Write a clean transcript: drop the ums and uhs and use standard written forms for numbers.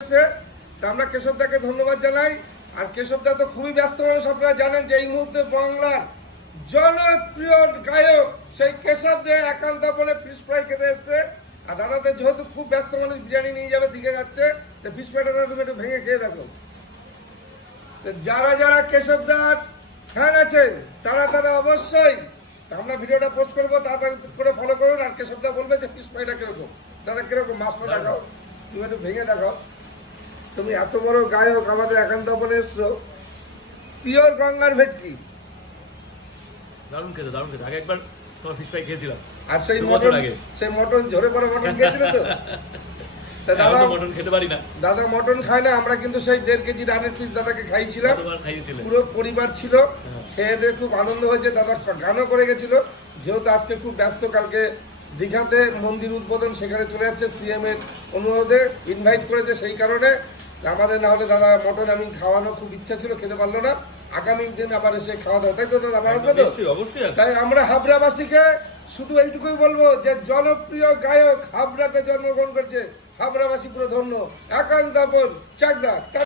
আমরা কেশবদাকে ধন্যবাদ জানাই। আর কেশবদা তো খুবই ব্যস্ত মানুষ, আপনারা জানেন যে এই মুহূর্তে বাংলার জনপ্রিয় গায়ক সেই কেশবদা একান্ত বলে ফিশ ফ্রাই খেতে এসছে। আর দাদাদের যেহেতু খুব ব্যস্ত মানুষ, বিরিয়ানি নিয়ে যাবে দিকে যাচ্ছে, তো ফিশ ফ্রাইটা তুমি একটু ভেঙে খেয়ে দেখো। যারা যারা কেশবদার ফ্যান আছেন তারা অবশ্যই আমরা ভিডিওটা পোস্ট করবো, তাড়াতাড়ি করে ফলো করুন। আর কেশবদা বলবে যে ফিশ ফ্রাইটা কিরকম, দাদা কিরকম মাছটা দেখাও, তুমি একটু ভেঙে দেখাও। তুমি এত বড় গায়ক, আমাদের একান্ত বলে এসছো, পিওর গঙ্গার ভেটকি, দারুণ খেতে দারুণ খেতে। আগে একবার তোমার ফিশ ফ্রাই খেয়েছিলাম, আর সেই মটন ঝরে পড়া মটন খেয়েছিল তো। দাদা মটন খেতে পারি না, দাদা মটন খায় না, আমরা কিন্তু সেই 1.5 কেজি রানের পিস দাদাকে খাইছিলাম, পুরো পরিবার ছিল, খেয়ে দিয়ে খুব আনন্দ হয়েছে। দাদা গানও করে গেছিল, যেহেতু আজকে খুব ব্যস্ত, কালকে দীঘাতে মন্দির উদ্বোধন, সেখানে চলে যাচ্ছে, সিএম এর অনুরোধে ইনভাইট করেছে, সেই কারণে আমাদের না হলে দাদা মটন আমি খাওয়ানো খুব ইচ্ছা ছিল, খেতে পারলো না। আগামী দিন আবার এসে খাওয়া দাওয়া, তাই তো দাদা? অবশ্যই। তাই আমরা হাবড়াবাসীকে শুধু এইটুকুই বলবো যে জনপ্রিয় গায়ক হাবড়াতে জন্মগ্রহণ করছে, হাবড়াবাসী পুরো ধন্য। একান্ত চাকদা।